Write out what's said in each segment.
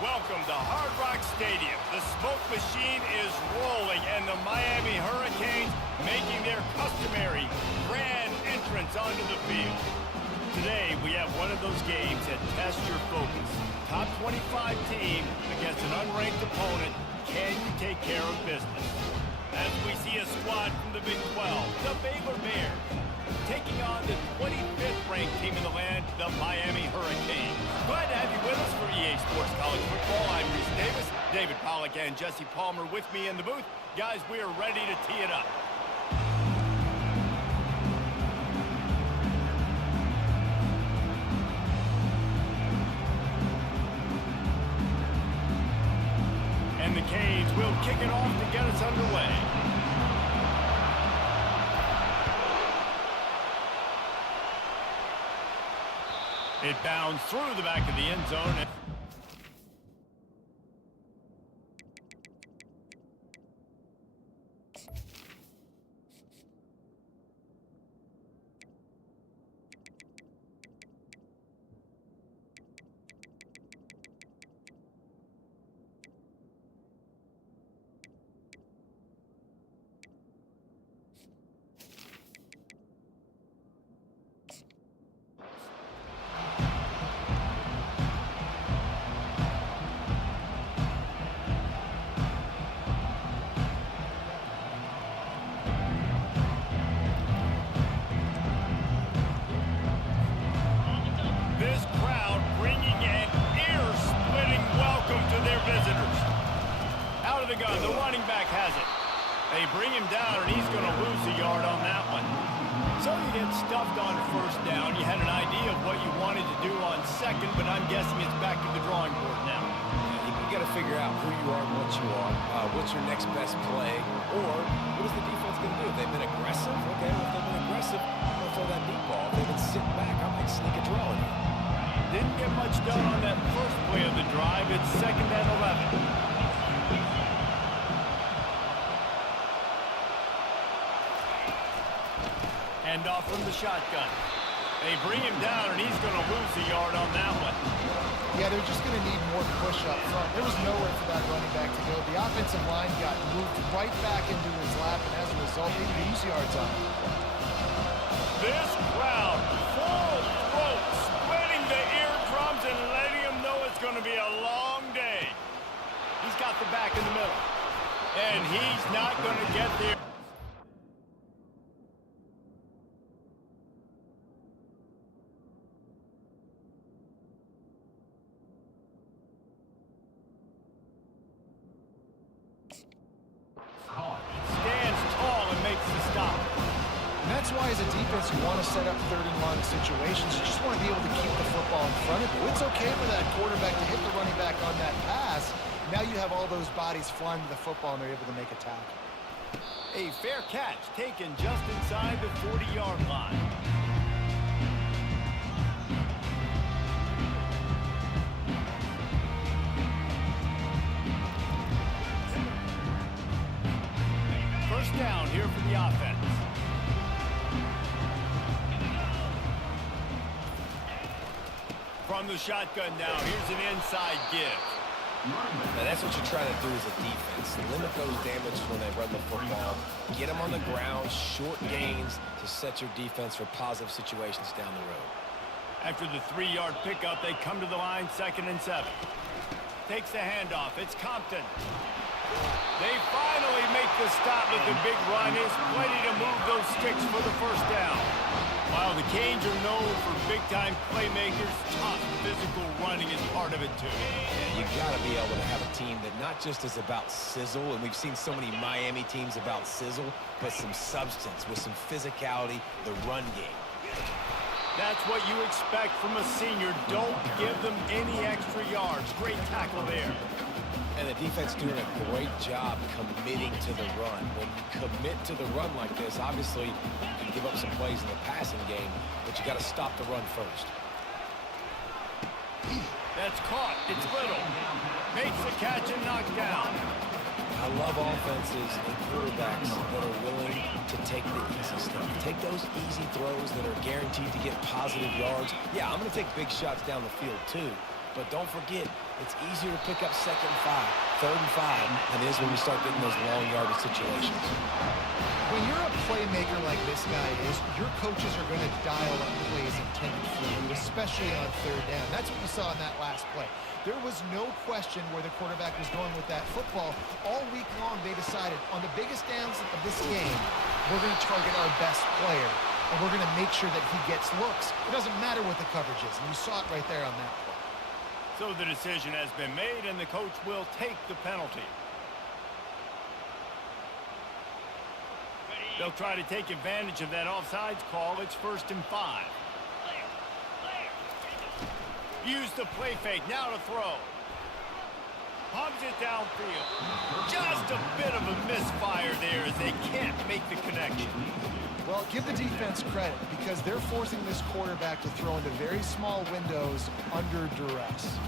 Welcome to Hard Rock Stadium. The smoke machine is rolling, and the Miami Hurricanes making their customary grand entrance onto the field. Today, we have one of those games that tests your focus. Top 25 team against an unranked opponent. Can you take care of business? As we see a squad from the Big 12, the Baylor Bears, taking on the 25th ranked team in the land, the Miami Hurricanes. Glad to have you with us for EA Sports College Football. I'm Reese Davis, David Pollack, and Jesse Palmer with me in the booth. Guys, we are ready to tee it up. And the Canes will kick it off to get us underway. It bounds through the back of the end zone. Out of the gun, the running back has it. They bring him down, and he's going to lose a yard on that one. So you get stuffed on first down. You had an idea of what you wanted to do on second, but I'm guessing it's back to the drawing board now. You got to figure out who you are and what you are. What's your next best play? Or what is the defense going to do? If they've been aggressive, okay, well, if they've been aggressive, I'm going to throw that deep ball. If they've been sitting back, I might sneak a draw in. Didn't get much done on that first play of the drive. It's 2nd and 11. Hand off from the shotgun. They bring him down, and he's going to lose a yard on that one. Yeah, they're just going to need more push up front. There was nowhere for that running back to go. The offensive line got moved right back into his lap, and as a result, they lose yards on him. This crowd, full throat, splitting the eardrums and letting him know it's going to be a long day. He's got the back in the middle, and he's not going to get there. Stands tall and makes the stop. And that's why, as a defense, you want to set up third and long situations. You just want to be able to keep the football in front of you. It's okay for that quarterback to hit the running back on that pass. Now you have all those bodies flying to the football, and they're able to make a tackle. A fair catch taken just inside the 40-yard line. First down here for the offense. From the shotgun now, here's an inside give. Now that's what you're trying to do as a defense. Limit those damages when they run the football. Get them on the ground, short gains to set your defense for positive situations down the road. After the 3-yard pickup, they come to the line, 2nd and 7. Takes the handoff. It's Compton. They finally make the stop with the big run. It's plenty to move those sticks for the first down. While the Canes are known for big-time playmakers, tough physical running is part of it, too. Yeah, you've got to be able to have a team that not just is about sizzle, and we've seen so many Miami teams about sizzle, but some substance with some physicality, the run game. That's what you expect from a senior. Don't give them any extra yards. Great tackle there. And the defense doing a great job committing to the run. When you commit to the run like this, obviously you can give up some plays in the passing game, but you got to stop the run first. That's caught. It's Little. Makes the catch and knocked down. I love offenses and quarterbacks that are willing to take the easy stuff. Take those easy throws that are guaranteed to get positive yards. Yeah, I'm going to take big shots down the field too, But don't forget, it's easier to pick up 2nd and 5, 3rd and 5 than it is when you start getting those long yardage situations. When you're a playmaker like this guy is, your coaches are going to dial up plays intended for you, especially on 3rd down. That's what you saw in that last play. There was no question where the quarterback was going with that football. All week long, they decided on the biggest downs of this game, we're going to target our best player, and we're going to make sure that he gets looks. It doesn't matter what the coverage is, and you saw it right there on that play. So the decision has been made, and the coach will take the penalty. They'll try to take advantage of that offsides call. It's 1st and 5. Use the play fake. Now to throw. Pumps it downfield. Just a bit of a misfire there as they can't make the connection. Well, give the defense credit because they're forcing this quarterback to throw into very small windows under duress.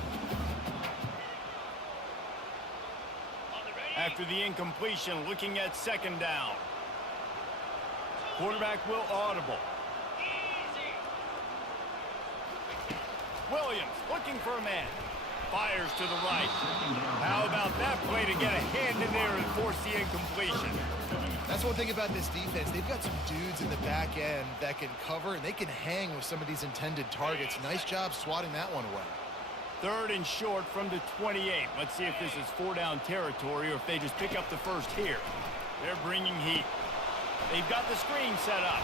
After the incompletion, looking at 2nd down. Quarterback will audible. Williams looking for a man. Fires to the right. How about that play to get a hand in there and force the incompletion? That's one thing about this defense. They've got some dudes in the back end that can cover, and they can hang with some of these intended targets. Nice job swatting that one away. 3rd and short from the 28. Let's see if this is 4-down territory or if they just pick up the first here. They're bringing heat. They've got the screen set up.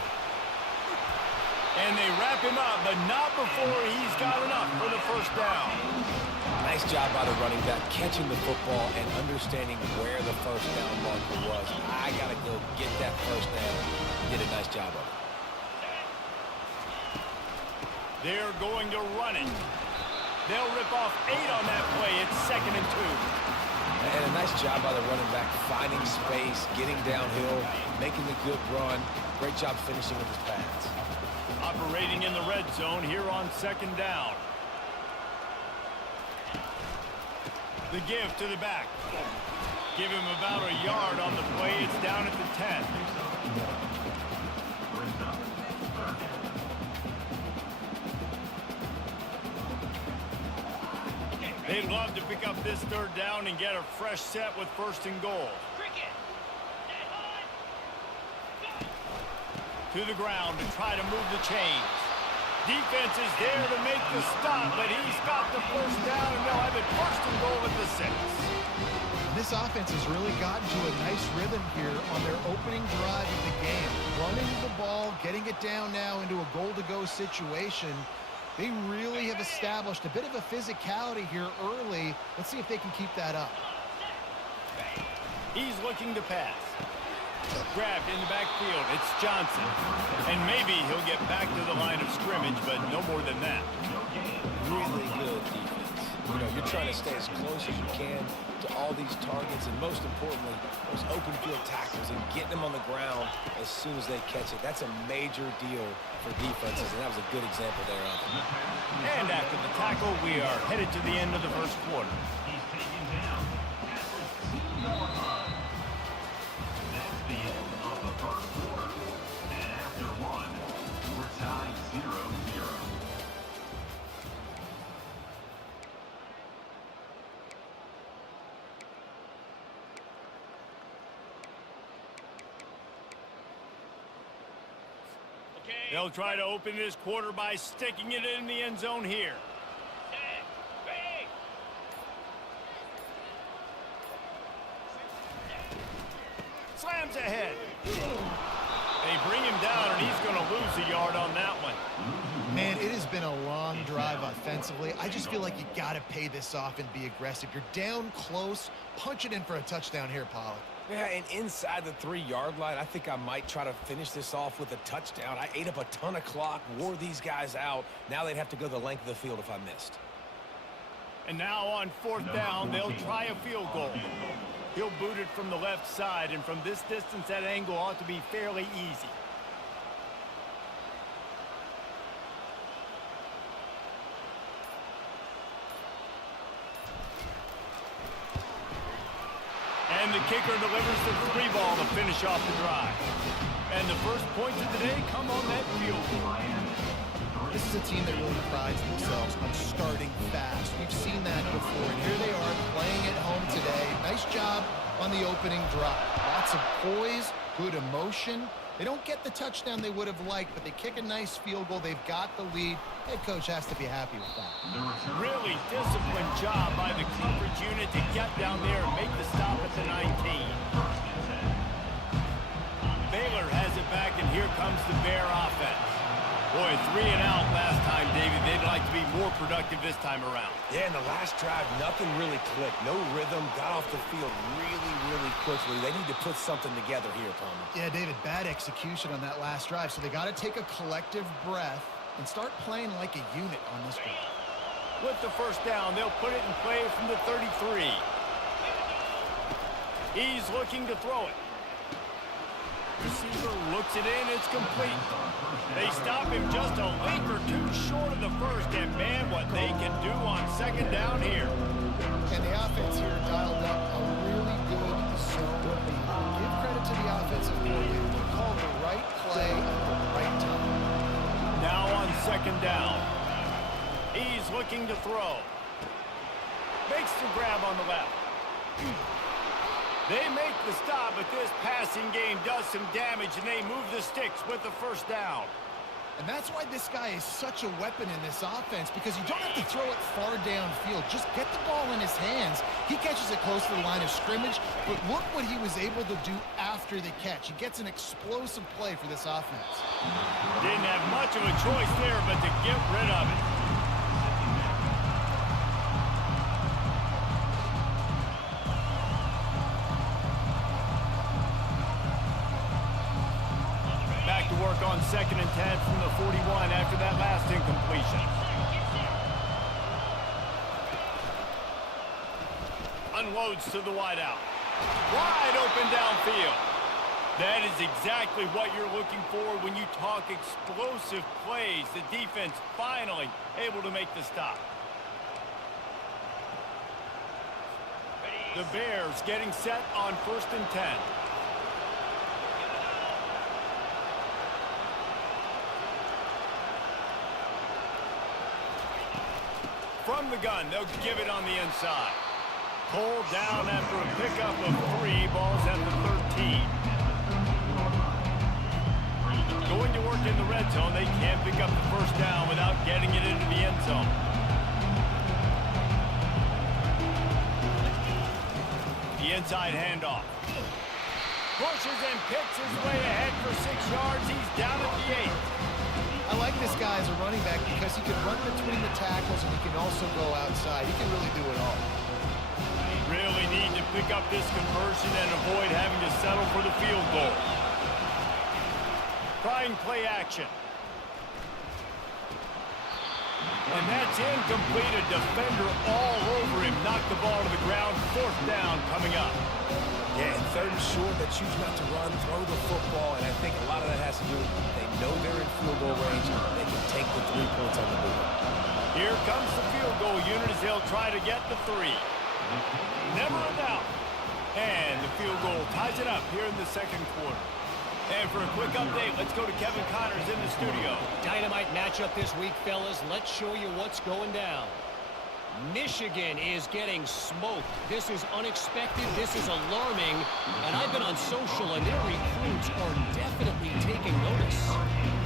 And they wrap him up, but not before he's got enough for the 1st down. Nice job by the running back, catching the football and understanding where the 1st down marker was. I got to go get that 1st down. Did a nice job of it. They're going to run it. They'll rip off 8 on that play. It's 2nd and 2. And a nice job by the running back, finding space, getting downhill, making a good run. Great job finishing with his pads. Operating in the red zone here on 2nd down. The give to the back. Give him about a yard on the play. It's down at the 10. They'd love to pick up this 3rd down and get a fresh set with 1st and goal. To the ground to try to move the chains. Defense is there to make the stop, but he's got the 1st down, and they'll have it 1st and goal at the 6. This offense has really gotten to a nice rhythm here on their opening drive of the game. Running the ball, getting it down now into a goal-to-go situation. They really have established a bit of a physicality here early. Let's see if they can keep that up. He's looking to pass. Grabbed in the backfield. It's Johnson. And maybe he'll get back to the line of scrimmage, but no more than that. Really good defense. You know, you're trying to stay as close as you can to all these targets, and most importantly, those open field tackles and getting them on the ground as soon as they catch it. That's a major deal for defenses, and that was a good example there of it. And after the tackle, we are headed to the end of the 1st quarter. They'll try to open this quarter by sticking it in the end zone here. Slams ahead. They bring him down, and he's going to lose a yard on that one. Man, it has been a long drive offensively. I just feel like you got to pay this off and be aggressive. You're down close. Punch it in for a touchdown here, Pollard. Yeah, and inside the 3-yard line, I think I might try to finish this off with a touchdown. I ate up a ton of clock, wore these guys out. Now they'd have to go the length of the field if I missed. And now on 4th down, they'll try a field goal. He'll boot it from the left side, and from this distance, that angle ought to be fairly easy. And the kicker delivers the 3 ball to finish off the drive. And the first points of the day come on that field goal. This is a team that really prides themselves on starting fast. We've seen that before, and here they are playing at home today. Nice job on the opening drive. Lots of poise, good emotion. They don't get the touchdown they would have liked, but they kick a nice field goal. They've got the lead. Head coach has to be happy with that. Really disciplined job by the coverage unit to get down there and make the stop at the 19. Baylor has it back, and here comes the Bear offense. Boy, 3 and out last time, David. They'd like to be more productive this time around. Yeah, in the last drive, nothing really clicked. No rhythm, got off the field really quickly. They need to put something together here, Palmer. Yeah, David, bad execution on that last drive, so they got to take a collective breath and start playing like a unit on this drive. With the first down, they'll put it in play from the 33. He's looking to throw it. Receiver looks it in, it's complete. They stop him just a leap or two short of the first, and man, what they can do on second down here. And the offense here dialed up a really good zone read. Give credit to the offensive coordinator. They called the right play at the right time. Now on second down. He's looking to throw. Makes the grab on the left. They make the stop, but this passing game does some damage, and they move the sticks with the first down. And that's why this guy is such a weapon in this offense, because you don't have to throw it far downfield. Just get the ball in his hands. He catches it close to the line of scrimmage, but look what he was able to do after the catch. He gets an explosive play for this offense. Didn't have much of a choice there, but to get rid of it. Work on 2nd and 10 from the 41 after that last incompletion. Unloads to the wideout. Wide open downfield. That is exactly what you're looking for when you talk explosive plays. The defense finally able to make the stop. The Bears getting set on 1st and 10. From the gun, they'll give it on the inside. Pulled down after a pickup of 3, balls at the 13. Going to work in the red zone, they can't pick up the first down without getting it into the end zone. The inside handoff. Pushes and picks his way ahead for 6 yards. He's down at the 8. I like this guy as a running back because he can run between the tackles and he can also go outside. He can really do it all. Really need to pick up this conversion and avoid having to settle for the field goal. Trying play action. And that's incomplete. A defender all over him. Knocked the ball to the ground. 4th down coming up. Yeah, and 3rd and short, they choose not to run, throw the football, and I think a lot of that has to do with they know they're in field goal range. They can take the 3 points on the board. Here comes the field goal unit as they'll try to get the 3. Never a doubt. And the field goal ties it up here in the 2nd quarter. And for a quick update, let's go to Kevin Connors in the studio. Dynamite matchup this week, fellas. Let's show you what's going down. Michigan is getting smoked. This is unexpected. This is alarming. And I've been on social, and their recruits are definitely taking notice.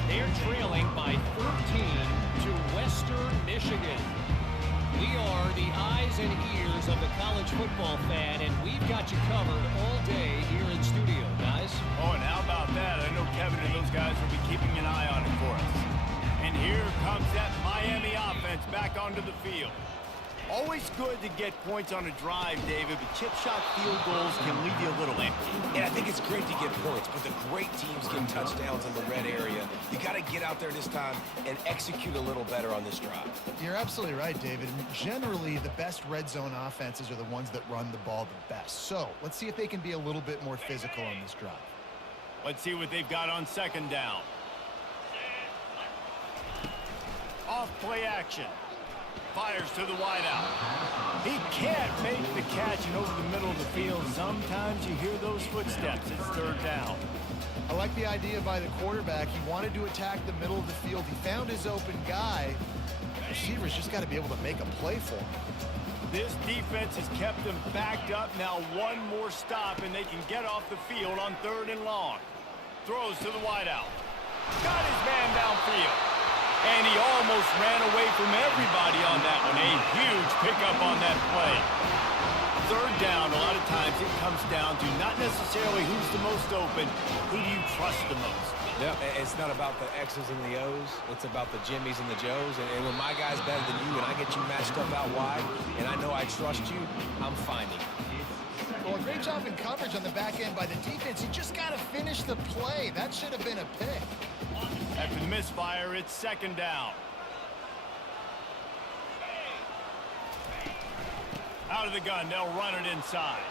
They're trailing by 14 to Western Michigan. We are the eyes and ears of the college football fan, and we've got you covered all day here in studio, guys. Oh, and how about that? I know Kevin and those guys will be keeping an eye on it for us. And here comes that Miami offense back onto the field. Always good to get points on a drive, David, but chip shot field goals can leave you a little empty. Yeah, I think it's great to get points, but the great teams get touchdowns in the red area. You got to get out there this time and execute a little better on this drive. You're absolutely right, David. Generally, the best red zone offenses are the ones that run the ball the best. So let's see if they can be a little bit more physical on this drive. Let's see what they've got on 2nd down. Off play action. Fires to the wideout. He can't make the catch, and over the middle of the field, sometimes you hear those footsteps. It's third down. I like the idea by the quarterback. He wanted to attack the middle of the field. He found his open guy. The receiver's just got to be able to make a play for him. This defense has kept them backed up. Now one more stop, and they can get off the field on 3rd and long. Throws to the wideout. Got his man downfield. And he almost ran away from everybody on that one. A huge pickup on that play. 3rd down, a lot of times it comes down to not necessarily who's the most open, who do you trust the most? Yeah, it's not about the X's and the O's. It's about the Jimmys and the Joes. And when my guy's better than you and I get you matched up out wide and I know I trust you, I'm finding you. Well, a great job in coverage on the back end by the defense. You just got to finish the play. That should have been a pick. After the misfire, it's 2nd down. Out of the gun, they'll run it inside.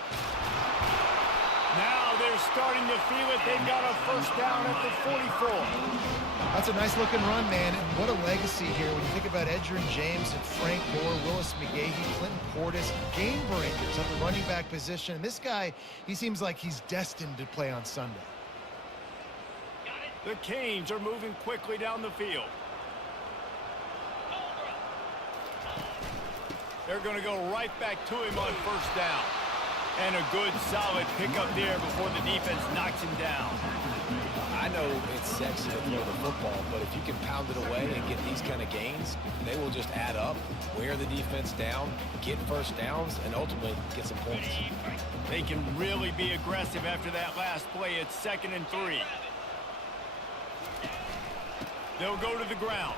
Now they're starting to feel it. They've got a 1st down at the 44. That's a nice looking run, man. And what a legacy here when you think about Edgerrin James and Frank Gore, Willis McGahee, Clinton Portis, game breakers at the running back position. And this guy, he seems like he's destined to play on Sunday. The Canes are moving quickly down the field. They're going to go right back to him on 1st down. And a good, solid pickup there before the defense knocks him down. I know it's sexy to throw the football, but if you can pound it away and get these kind of gains, they will just add up, wear the defense down, get 1st downs, and ultimately get some points. They can really be aggressive after that last play. It's 2nd and 3. They'll go to the ground.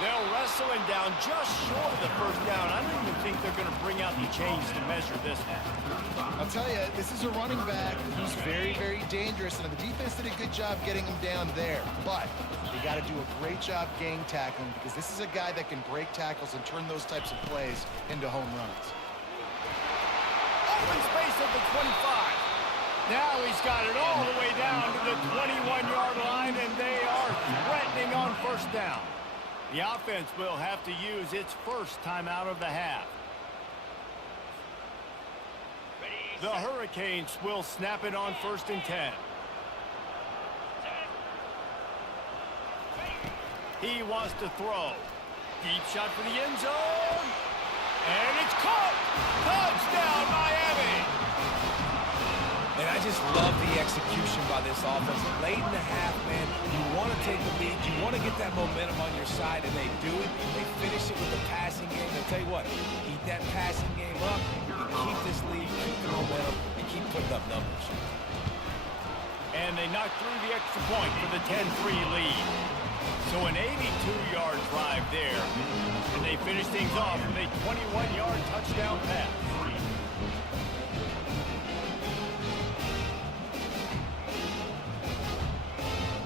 They'll wrestle him down just short of the 1st down. I don't even think they're going to bring out the chains to measure this one. I'll tell you, this is a running back who's very, very dangerous, and the defense did a good job getting him down there. But they got to do a great job gang tackling because this is a guy that can break tackles and turn those types of plays into home runs. Open space at the 25. Now he's got it all the way down to the 21-yard line, and they are threatening on 1st down. The offense will have to use its 1st timeout of the half. The Hurricanes will snap it on 1st and 10. He wants to throw. Deep shot for the end zone. And it's caught. Touchdown, Miami. And I just love the execution by this offense. Late in the half, man, you want to take the lead. You want to get that momentum on your side, and they do it. They finish it with the passing game. I'll tell you what, keep that passing game up. You can keep this lead, keep the momentum, and keep putting up numbers. And they knock through the extra point for the 10-3 lead. So an 82-yard drive there. And they finish things off with a 21-yard touchdown pass.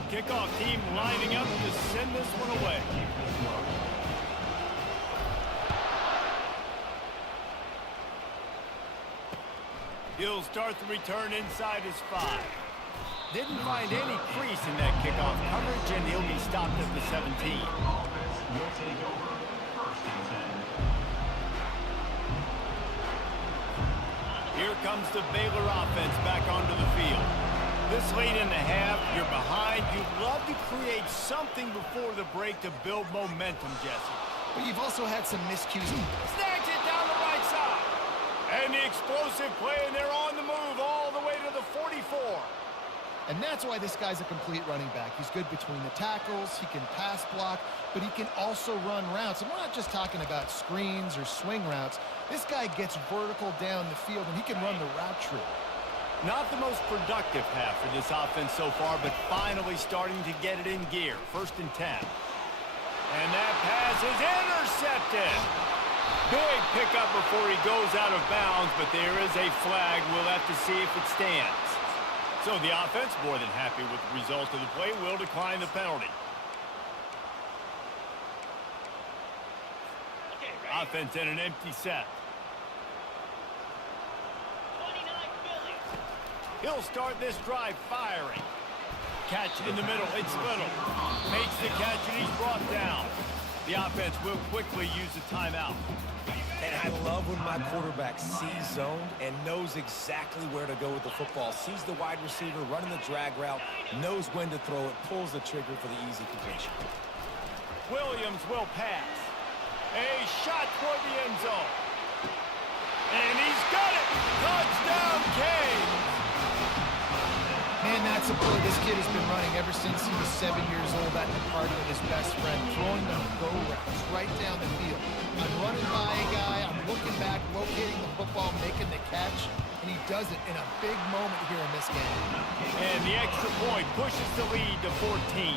Kickoff team lining up to send this one away. He'll start the return inside his 5. Didn't find any crease in that kickoff coverage, and he'll be stopped at the 17. Here comes the Baylor offense back onto the field. This late in the half, you're behind. You'd love to create something before the break to build momentum, Jesse. But you've also had some miscues. Snags it down the right side. And the explosive play, and they're on the move all the way to the 44. And that's why this guy's a complete running back. He's good between the tackles, he can pass block, but he can also run routes. And we're not just talking about screens or swing routes. This guy gets vertical down the field, and he can run the route tree. Not the most productive half for this offense so far, but finally starting to get it in gear. 1st and 10. And that pass is intercepted. Big pickup before he goes out of bounds, but there is a flag. We'll have to see if it stands. So the offense, more than happy with the result of the play, will decline the penalty. Offense in an empty set. He'll start this drive firing. Catch in the middle. It's Little. Makes the catch, and he's brought down. The offense will quickly use a timeout. And I love when my quarterback sees zone and knows exactly where to go with the football. Sees the wide receiver running the drag route, knows when to throw it, pulls the trigger for the easy completion. Williams will pass. A shot toward the end zone. And he's got it! Touchdown, Canes! Man, that's a play. This kid has been running ever since he was 7 years old at the park with his best friend, throwing them go routes right down the field. I'm running by a guy, I'm looking back, locating the football, making the catch, and he does it in a big moment here in this game. And the extra point pushes the lead to 14.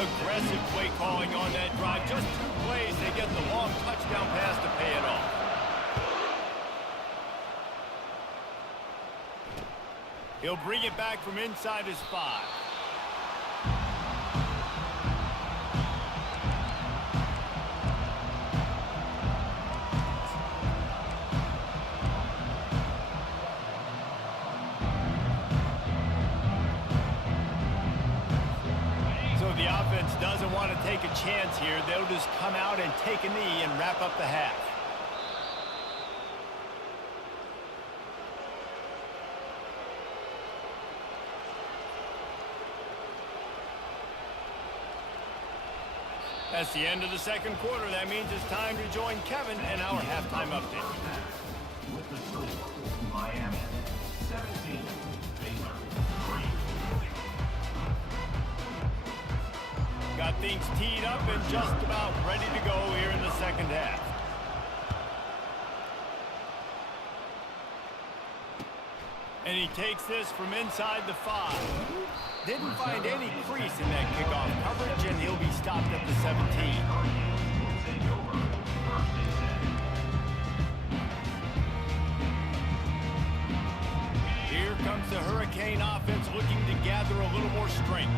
Aggressive play calling on that drive. Just 2 plays, they get the long touchdown pass to pay it off. He'll bring it back from inside his 5. So the offense doesn't want to take a chance here. They'll just come out and take a knee and wrap up the half. That's the end of the second quarter. That means it's time to join Kevin in our halftime update. With the score, Miami 17, Baylor 3. Got things teed up and just about ready to go here in the second half. And he takes this from inside the 5. Didn't find any crease in that kickoff coverage, and he'll be stopped at the 17. Here comes the Hurricane offense looking to gather a little more strength.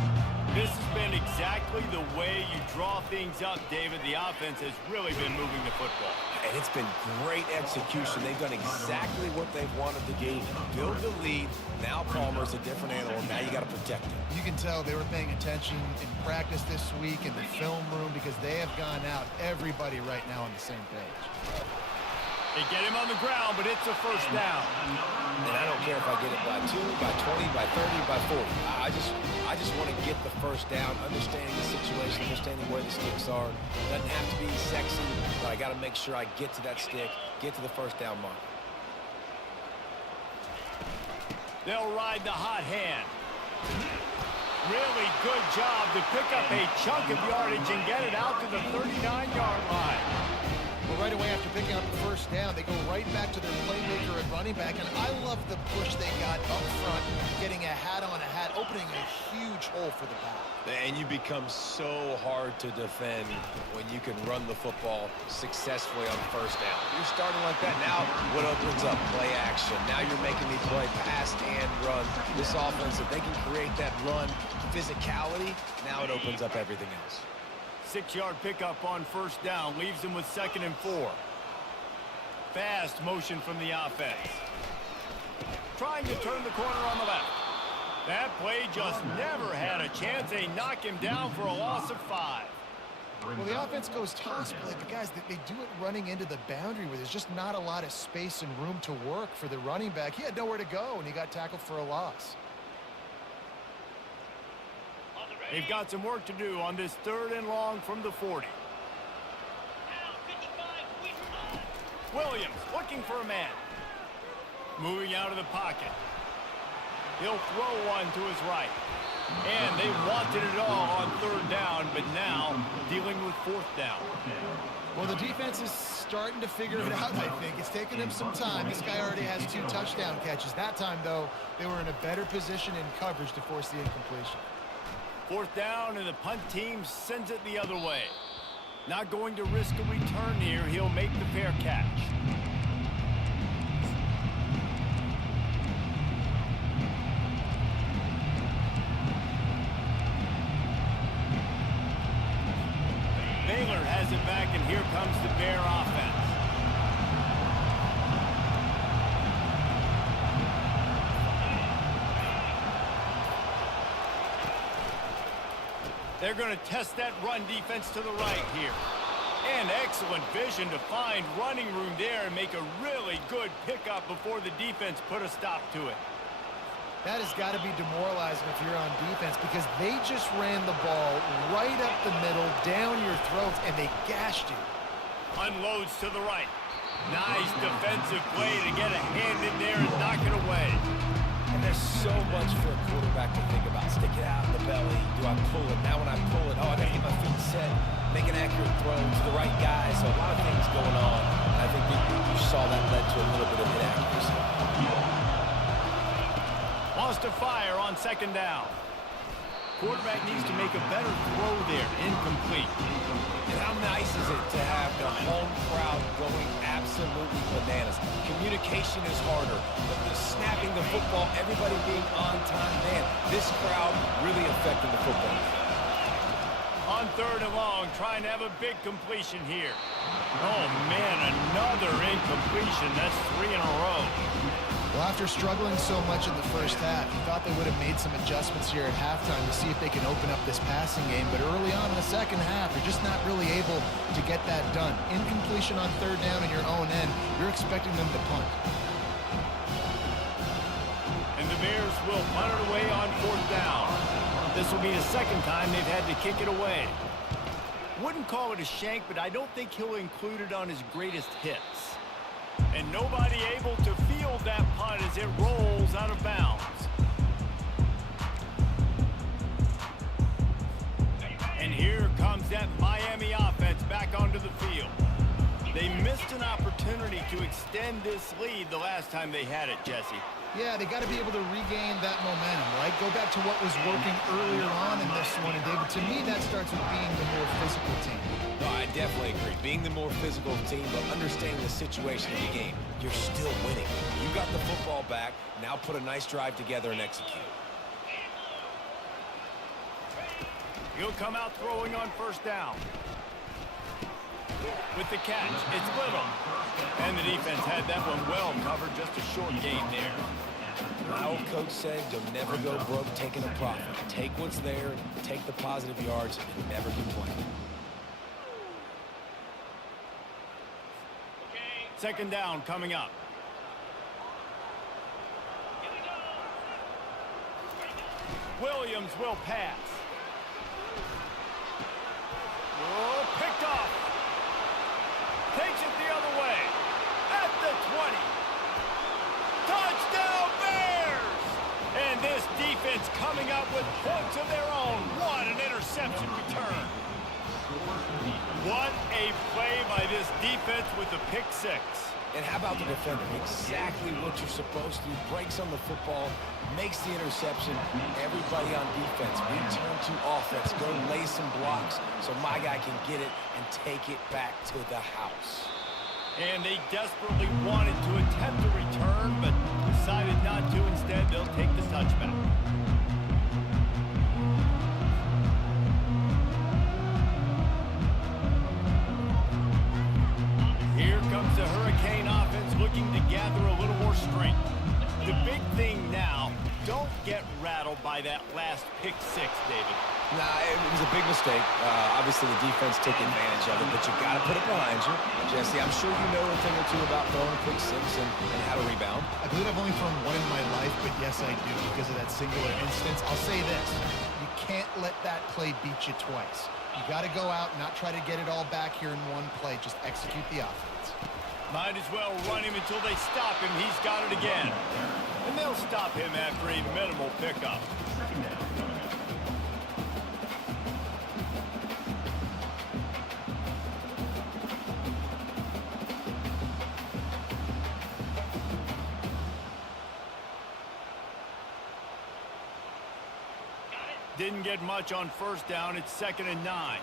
This has been exactly the way you draw things up, David. The offense has really been moving the football. And it's been great execution. They've done exactly what they've wanted to do. Build the lead. Now Palmer's a different animal. Now you got to protect him. You can tell they were paying attention in practice this week in the film room because they have gone out, everybody right now on the same page. They get him on the ground, but it's a first down. And I don't care if I get it by 2, by 20, by 30, by 40. I just want to get the first down, understanding the situation, understanding where the sticks are. Doesn't have to be sexy, but I got to make sure I get to that stick, get to the first down mark. They'll ride the hot hand. Really good job to pick up a chunk of yardage and get it out to the 39-yard line. Well, right away after picking up the first down, they go right back to their playmaker at running back, and I love the push they got up front, getting a hat on a hat, opening a huge hole for the pass. And you become so hard to defend when you can run the football successfully on first down. You're starting like that. Now what opens up? Play action. Now you're making me play pass and run. This offense, if they can create that run physicality, now it opens up everything else. 6-yard pickup on first down leaves them with 2nd and 4. Fast motion from the offense. Trying to turn the corner on the left. That play just never had a chance. They knock him down for a loss of 5. Well, the offense goes toss play, but guys, they do it running into the boundary where there's just not a lot of space and room to work for the running back. He had nowhere to go, and he got tackled for a loss. They've got some work to do on this 3rd and long from the 40. Williams looking for a man. Moving out of the pocket. He'll throw one to his right. And they wanted it all on 3rd down, but now dealing with 4th down. Well, the defense is starting to figure it out, I think. It's taken him some time. This guy already has 2 touchdown catches. That time, though, they were in a better position in coverage to force the incompletion. 4th down, and the punt team sends it the other way. Not going to risk a return here. He'll make the fair catch. Baylor has it back, and here comes the Bear offense. They're going to test that run defense to the right here. And excellent vision to find running room there and make a really good pickup before the defense put a stop to it. That has got to be demoralizing if you're on defense because they just ran the ball right up the middle, down your throats, and they gashed you. Unloads to the right. Nice defensive play to get a hand in there and knock it away. And there's so much for a quarterback to think about. Stick it out in the belly. Do I pull it? Now when I pull it, oh, I got to get my feet set. Make an accurate throw to the right guy. So a lot of things going on. And I think you saw that led to a little bit of inaccuracy. Wants to fire on second down. Quarterback needs to make a better throw there. Incomplete. And how nice is it to have the home crowd going absolutely bananas? Communication is harder, but the snapping the football, everybody being on time, man, this crowd really affecting the football game. On third and long, trying to have a big completion here. Oh, man, another incompletion. That's 3 in a row. Well, after struggling so much in the first half, you thought they would have made some adjustments here at halftime to see if they can open up this passing game. But early on in the second half, you're just not really able to get that done. Incompletion on third down in your own end, you're expecting them to punt. And the Bears will punt it away on fourth down. This will be the second time they've had to kick it away. Wouldn't call it a shank, but I don't think he'll include it on his greatest hits. And nobody able to field that punt as it rolls out of bounds. And here comes that Miami offense back onto the field. They missed an opportunity to extend this lead the last time they had it, Jesse. Yeah, they got to be able to regain that momentum, right? Go back to what was working earlier on in this one. And, David, to me, that starts with being the more physical team. No, I definitely agree. Being the more physical team, but understanding the situation of the game. You're still winning. You got the football back. Now put a nice drive together and execute. He'll come out throwing on first down. With the catch, it's Little. And the defense had that one well covered, just a short game there. My old coach said you'll never go broke taking a profit. Take what's there, take the positive yards, and never complain. Second down coming up. Williams will pass. Oh, picked off. Takes it the other way. At the 20. Touchdown Bears! And this defense coming up with points of their own. What an interception return. What a play by this defense with the pick six. And how about the defender? Exactly what you're supposed to. Breaks on the football, makes the interception. Everybody on defense, return to offense. Go lay some blocks so my guy can get it and take it back to the house. And they desperately wanted to attempt a return, but decided not to. Instead, they'll take the touchback. Here comes the Hurricane offense looking to gather a little more strength. The big thing now, don't get rattled by that last pick six, David. Nah, it was a big mistake. Obviously, the defense took advantage of it, but you got to put it behind you. Jesse, I'm sure you know a thing or two about throwing a pick six and how to rebound. I believe I've only thrown one in my life, but yes, I do because of that singular instance. I'll say this. You can't let that play beat you twice. You got to go out, not try to get it all back here in one play. Just execute the offense. Might as well run him until they stop him. He's got it again. And they'll stop him after a minimal pickup. Didn't get much on first down. It's 2nd and 9.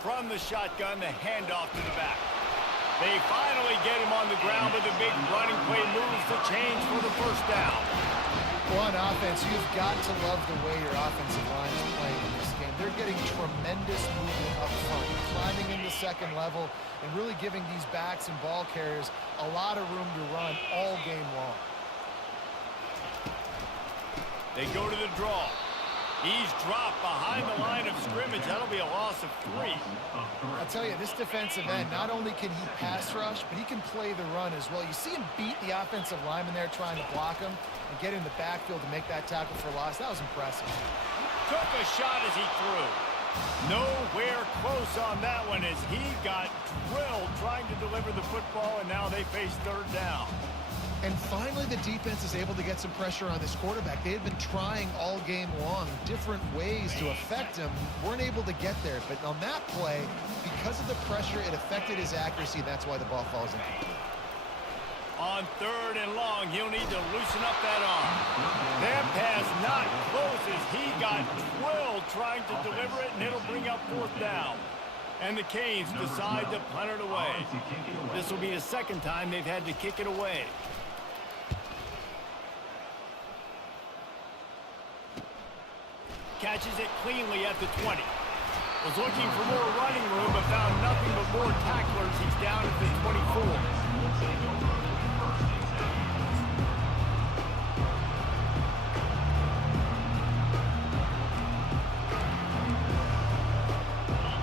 From the shotgun, the handoff to the back. They finally get him on the ground, but the big running play moves the chains for the first down. Well, on offense, you've got to love the way your offensive line is playing in this game. They're getting tremendous movement up front, climbing in the second level, and really giving these backs and ball carriers a lot of room to run all game long. They go to the draw. He's dropped behind the line of scrimmage. That'll be a loss of 3. I tell you, this defensive end, not only can he pass rush, but he can play the run as well. You see him beat the offensive lineman there trying to block him and get in the backfield to make that tackle for loss. That was impressive. Took a shot as he threw. Nowhere close on that one as he got drilled trying to deliver the football, and now they face 3rd down. And finally, the defense is able to get some pressure on this quarterback. They had been trying all game long different ways to affect him. Weren't able to get there. But on that play, because of the pressure, it affected his accuracy. And that's why the ball falls incomplete. On 3rd and long, he'll need to loosen up that arm. That pass not close as he got drilled trying to deliver it, and it'll bring up 4th down. And the Canes decide to punt it away. This will be the 2nd time they've had to kick it away. Catches it cleanly at the 20. Was looking for more running room, but found nothing but more tacklers. He's down at the 24.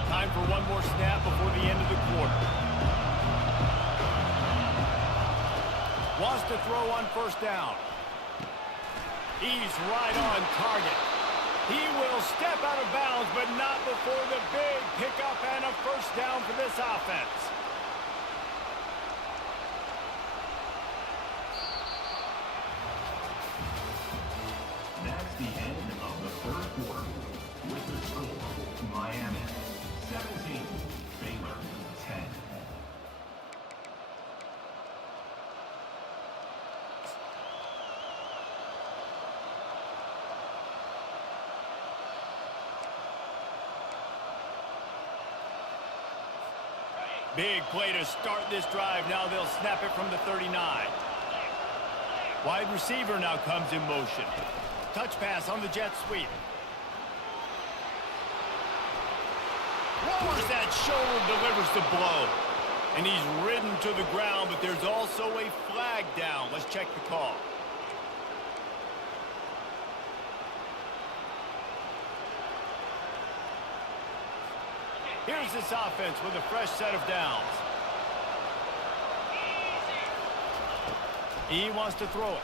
Time for one more snap before the end of the quarter. Wants to throw on 1st down. He's right on target. He will step out of bounds, but not before the big pickup and a 1st down for this offense. That's the end of the 3rd quarter. With the score, Miami 17, Baylor 10. Big play to start this drive. Now they'll snap it from the 39. Wide receiver now comes in motion. Touch pass on the jet sweep. Lowers that shoulder, delivers the blow. And he's ridden to the ground, but there's also a flag down. Let's check the call. Here's this offense with a fresh set of downs. He wants to throw it.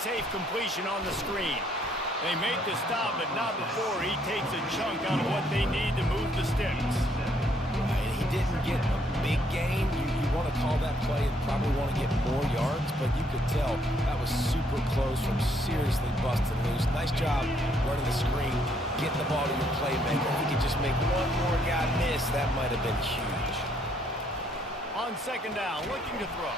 Safe completion on the screen. They make the stop, but not before he takes a chunk out of what they need to move the sticks. And he didn't get a big gain. You want to call that play and probably want to get more yards, but you could tell that was super close from seriously busted loose. Nice job running the screen, getting the ball to your playmaker. If he could just make one more guy miss, that might have been huge. On 2nd down, looking to throw.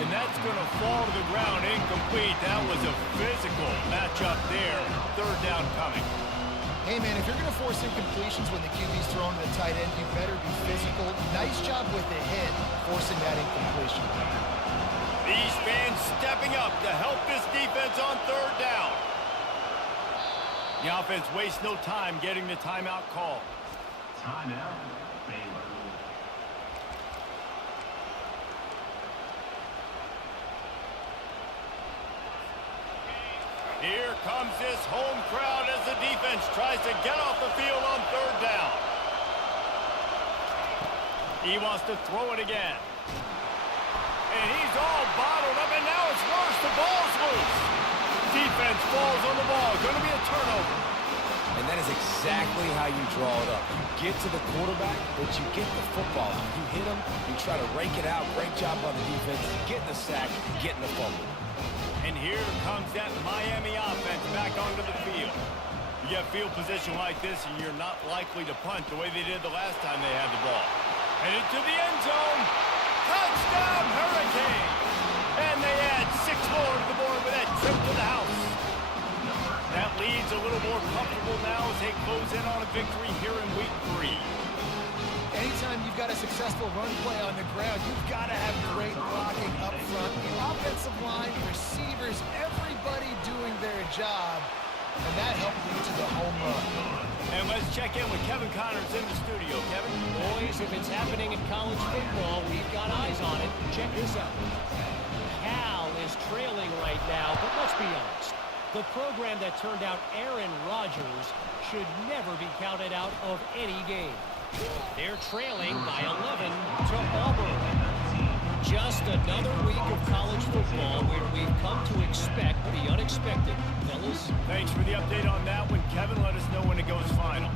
And that's going to fall to the ground incomplete. That was a physical matchup there. 3rd down coming. Hey, man, if you're going to force incompletions when the QB's throwing to the tight end, you better be physical. Nice job with the hit, forcing that incompletion. These fans stepping up to help this defense on 3rd down. The offense wastes no time getting the timeout call. Timeout, Baylor. Here comes this home crowd as the defense tries to get off the field on 3rd down. He wants to throw it again. And he's all bottled up, and now it's worse. The ball's loose. Defense falls on the ball. Going to be a turnover. And that is exactly how you draw it up. You get to the quarterback, but you get the football out. You hit him, you try to rake it out. Great job by the defense. Getting the sack, getting the fumble. And here comes that Miami offense back onto the field. You get field position like this, and you're not likely to punt the way they did the last time they had the ball. And into the end zone. Touchdown, Hurricane! And they add 6 more to the board with that trip to the house. That leads a little more comfortable now as they close in on a victory here in week 3. Anytime you've got a successful run play on the ground, you've got to have great blocking up front. The offensive line, receivers, everybody doing their job. And that helped lead to the home run. And let's check in with Kevin Connors in the studio. Kevin? Boys, if it's happening in college football, we've got eyes on it. Check this out. Cal is trailing right now, but let's be honest. The program that turned out Aaron Rodgers should never be counted out of any game. They're trailing by 11 to Auburn. Just another week of college football where we've come to expect the unexpected. Fellas? Thanks for the update on that one, Kevin. Let us know when it goes final.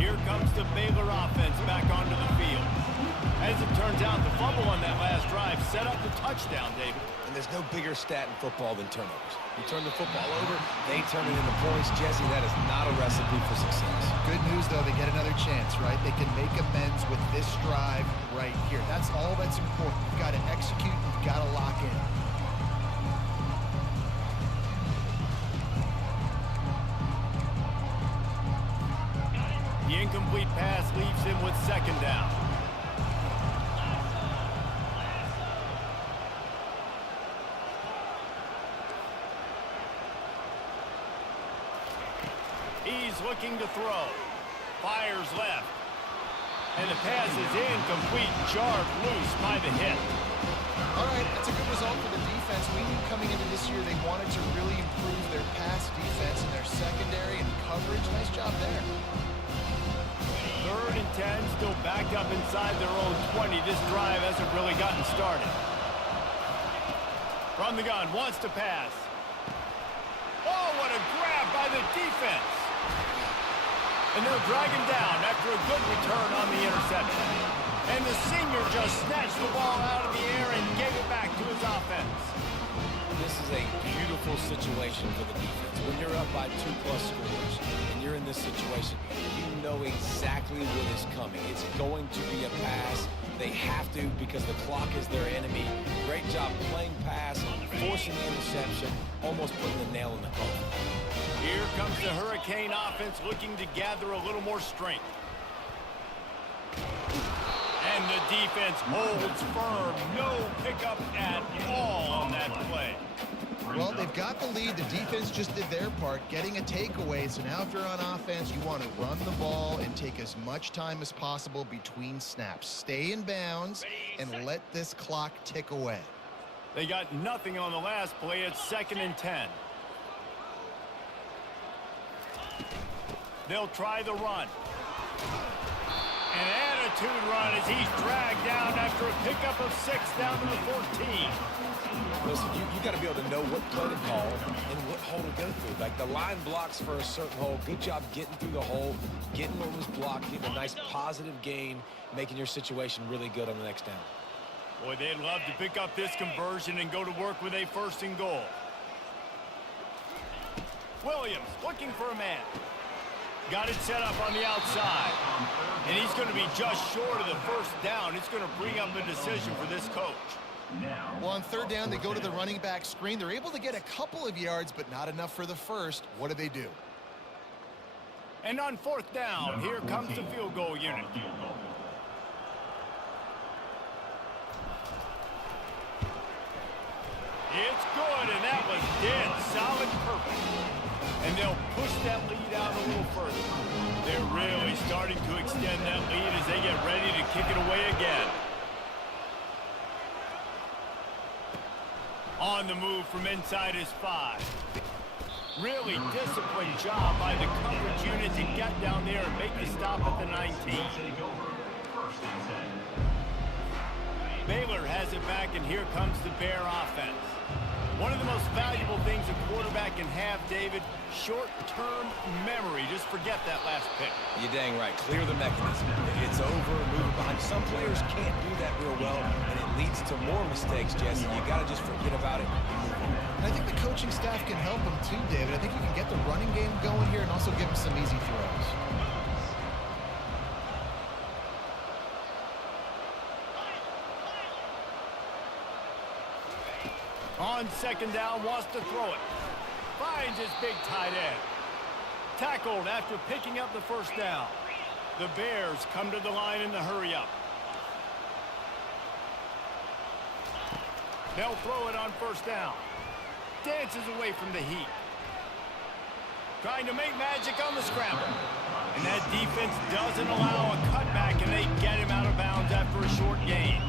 Here comes the Baylor offense back onto the field. As it turns out, the fumble on that last drive set up the touchdown, David. And there's no bigger stat in football than turnovers. You turn the football over, they turn it into points. Jesse, that is not a recipe for success. Good news, though, they get another chance, right? They can make amends with this drive right here. That's all that's important. You've got to execute, you've got to lock in. The incomplete pass leaves him with second down. He's looking to throw. Fires left. And the pass is incomplete, jarred loose by the hit. All right, that's a good result for the defense. We knew coming into this year they wanted to really improve their pass defense and their secondary and coverage. Nice job there. 3rd and 10, still backed up inside their own 20. This drive hasn't really gotten started. From the gun, wants to pass. Oh, what a grab by the defense. And they'll drag him down after a good return on the interception. And the senior just snatched the ball out of the air and gave it back to his offense. This is a beautiful situation for the defense. When you're up by 2+ scores and you're in this situation, you know exactly what is coming. It's going to be a pass. They have to because the clock is their enemy. Great job playing pass, forcing the interception, almost putting the nail in the coffin. Here comes the Hurricane offense looking to gather a little more strength. And the defense holds firm. No pickup at all on that play. Well, they've got the lead. The defense just did their part, getting a takeaway. So now if you're on offense, you want to run the ball and take as much time as possible between snaps. Stay in bounds and let this clock tick away. They got nothing on the last play. It's 2nd and 10. They'll try the run. An attitude run as he's dragged down after a pickup of 6 down to the 14. Listen, you got to be able to know what play to call and what hole to go through. Like the line blocks for a certain hole. Good job getting through the hole, getting what was blocked, getting a nice positive gain, making your situation really good on the next down. Boy, they'd love to pick up this conversion and go to work with a 1st and goal. Williams looking for a man. Got it set up on the outside. And he's going to be just short of the 1st down. It's going to bring up a decision for this coach. Well, on 3rd down, they go to the running back screen. They're able to get a couple of yards, but not enough for the 1st. What do? And on 4th down, here comes the field goal unit. It's good, and that was dead solid perfect. And they'll push that lead out a little further. They're really starting to extend that lead as they get ready to kick it away again. On the move from inside his 5. Really disciplined job by the coverage unit to get down there and make the stop at the 19. Baylor has it back, and here comes the Bear offense. One of the most valuable things a quarterback can have, David, short-term memory. Just forget that last pick. You're dang right. Clear the mechanism. It's over, move it behind. Some players can't do that real well, and it leads to more mistakes, Jesse. You got to just forget about it and move on. And I think the coaching staff can help them too, David. I think you can get the running game going here and also give them some easy throws. On 2nd down, wants to throw it. Finds his big tight end. Tackled after picking up the 1st down. The Bears come to the line in the hurry-up. They'll throw it on 1st down. Dances away from the heat. Trying to make magic on the scramble. And that defense doesn't allow a cutback, and they get him out of bounds after a short gain.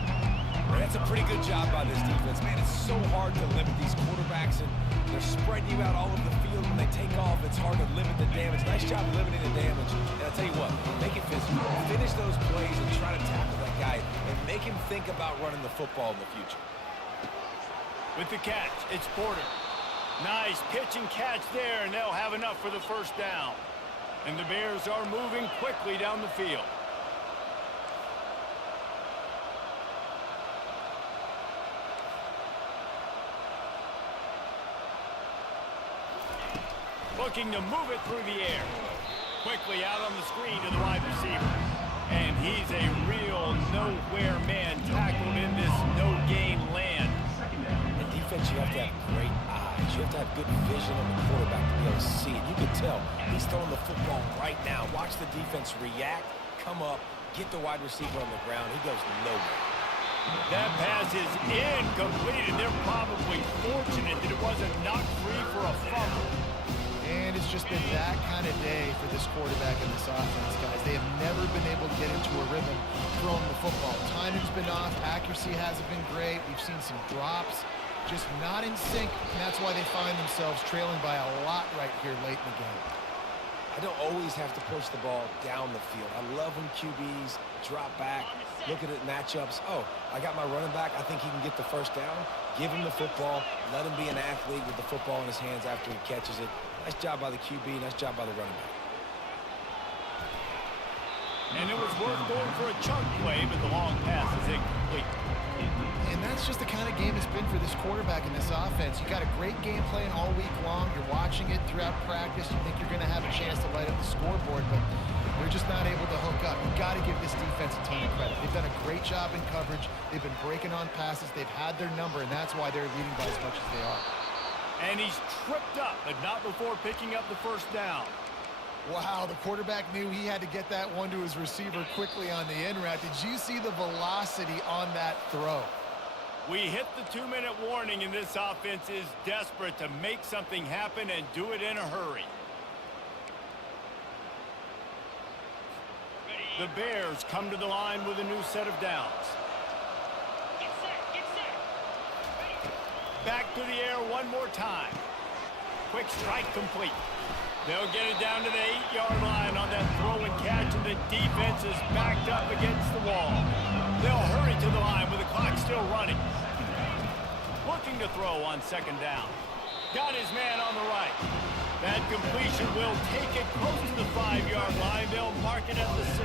That's a pretty good job by this defense. Man, it's so hard to limit these quarterbacks, and they're spreading you out all over the field. When they take off, it's hard to limit the damage. Nice job limiting the damage. And I'll tell you what, make it physical. Finish those plays and try to tackle that guy and make him think about running the football in the future. With the catch, it's Porter. Nice pitch and catch there, and they'll have enough for the first down. And the Bears are moving quickly down the field. Looking to move it through the air. Quickly out on the screen to the wide receiver. And he's a real nowhere man tackled in this no-gain land. In defense, you have to have great eyes. You have to have good vision on the quarterback to be able to see it. You can tell he's throwing the football right now. Watch the defense react, come up, get the wide receiver on the ground. He goes nowhere. That pass is incomplete, and they're probably fortunate that it wasn't knocked free for a fumble. And it's just been that kind of day for this quarterback and this offense, guys. They have never been able to get into a rhythm throwing the football. Timing's been off. Accuracy hasn't been great. We've seen some drops. Just not in sync, and that's why they find themselves trailing by a lot right here late in the game. I don't always have to push the ball down the field. I love when QBs drop back, look at it matchups. Oh, I got my running back. I think he can get the first down. Give him the football. Let him be an athlete with the football in his hands after he catches it. Nice job by the QB. Nice job by the running back. And it was worth going for a chunk play, but the long pass is incomplete. And that's just the kind of game it's been for this quarterback and this offense. You got a great game plan all week long. You're watching it throughout practice. You think you're going to have a chance to light up the scoreboard, but they're just not able to hook up. You've got to give this defense a ton of credit. They've done a great job in coverage. They've been breaking on passes. They've had their number, and that's why they're leading by as much as they are. And he's tripped up, but not before picking up the first down. Wow, the quarterback knew he had to get that one to his receiver quickly on the in route. Did you see the velocity on that throw? We hit the 2-minute warning, and this offense is desperate to make something happen and do it in a hurry. The Bears come to the line with a new set of downs. Back to the air one more time. Quick strike complete. They'll get it down to the 8-yard line on that throw and catch, and the defense is backed up against the wall. They'll hurry to the line with the clock still running. Looking to throw on second down. Got his man on the right. That completion will take it close to the 5-yard line. They'll mark it at the 6.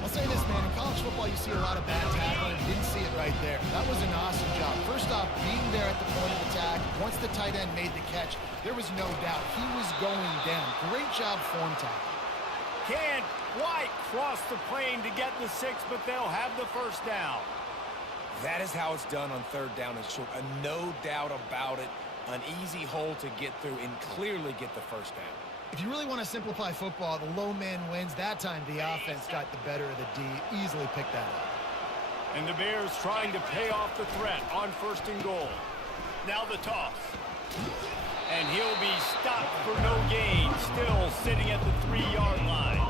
I'll say this, man. In college football, you see a lot of bad tackling. Didn't see it right there. That was an awesome job. First off, being there at the point of attack. Once the tight end made the catch, there was no doubt he was going down. Great job form tackle. Can't quite cross the plane to get the 6, but they'll have the first down. That is how it's done on third down and short. No doubt about it. An easy hole to get through and clearly get the first down. If you really want to simplify football, the low man wins. That time the offense got the better of the D. Easily picked that up. And the Bears trying to pay off the threat on first and goal. Now the toss. And he'll be stopped for no gain. Still sitting at the 3-yard line.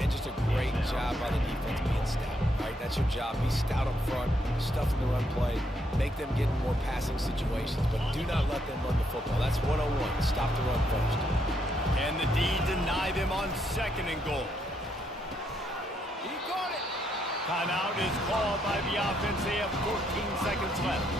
And just a great job by the defense being stout. Right? That's your job. Be stout up front, stuff in the run play, make them get in more passing situations, but do not let them run the football. That's 101. Stop the run first. And the D deny them on second and goal. He got it. Timeout is called by the offense. They have 14 seconds left.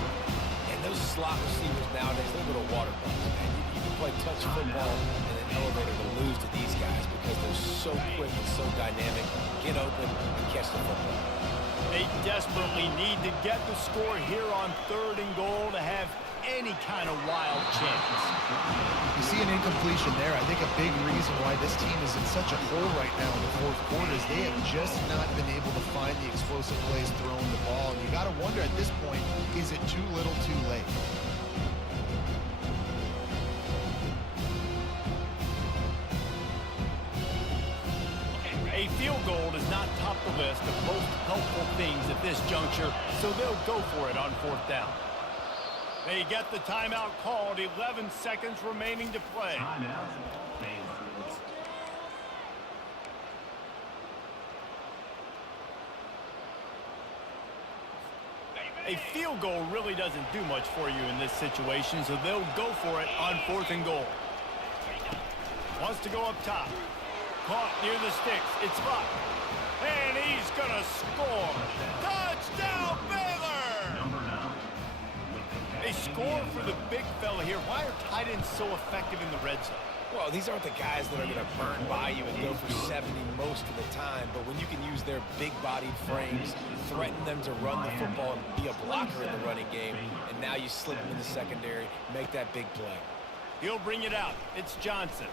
And those slot receivers nowadays, they're little water bugs, man. You can play touch football in an elevator to lose to these guys because they're so quick and so dynamic. Get open and catch the football. They desperately need to get the score here on third and goal to have any kind of wild chance. You see an incompletion there. I think a big reason why this team is in such a hole right now in the fourth quarter is they have just not been able to find the explosive plays throwing the ball. And you got to wonder at this point, is it too little too late? A field goal does not top the list of most helpful things at this juncture, so they'll go for it on fourth down. They get the timeout called. 11 seconds remaining to play. Timeout, Baylor. A field goal really doesn't do much for you in this situation, so they'll go for it on 4th and goal. Wants to go up top. Caught near the sticks. It's Luck. And he's going to score. Touchdown, Baylor! Number 9. A score for the big fella here. Why are tight ends so effective in the red zone? Well, these aren't the guys that are going to burn by you and go for 70 most of the time, but when you can use their big-bodied frames, threaten them to run the football and be a blocker in the running game, and now you slip them in the secondary, make that big play. He'll bring it out. It's Johnson.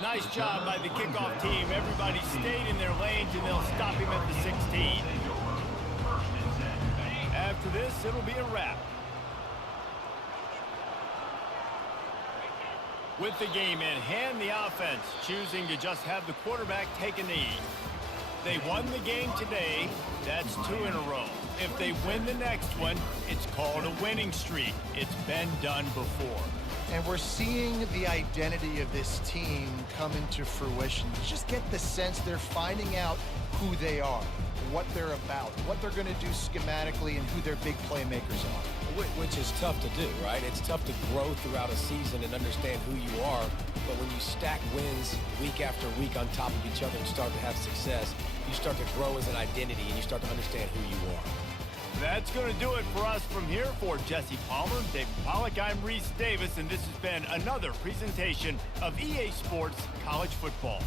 Nice job by the kickoff team. Everybody stayed in their lanes, and they'll stop him at the 16. After this, it'll be a wrap. With the game in hand, the offense choosing to just have the quarterback take a knee. They won the game today. That's 2 in a row. If they win the next one, it's called a winning streak. It's been done before. And we're seeing the identity of this team come into fruition. You just get the sense they're finding out who they are, what they're about, what they're going to do schematically, and who their big playmakers are. Which is tough to do, right? It's tough to grow throughout a season and understand who you are, but when you stack wins week after week on top of each other and start to have success, you start to grow as an identity and you start to understand who you are. That's going to do it for us from here. For Jesse Palmer, David Pollack, I'm Reese Davis, and this has been another presentation of EA Sports College Football.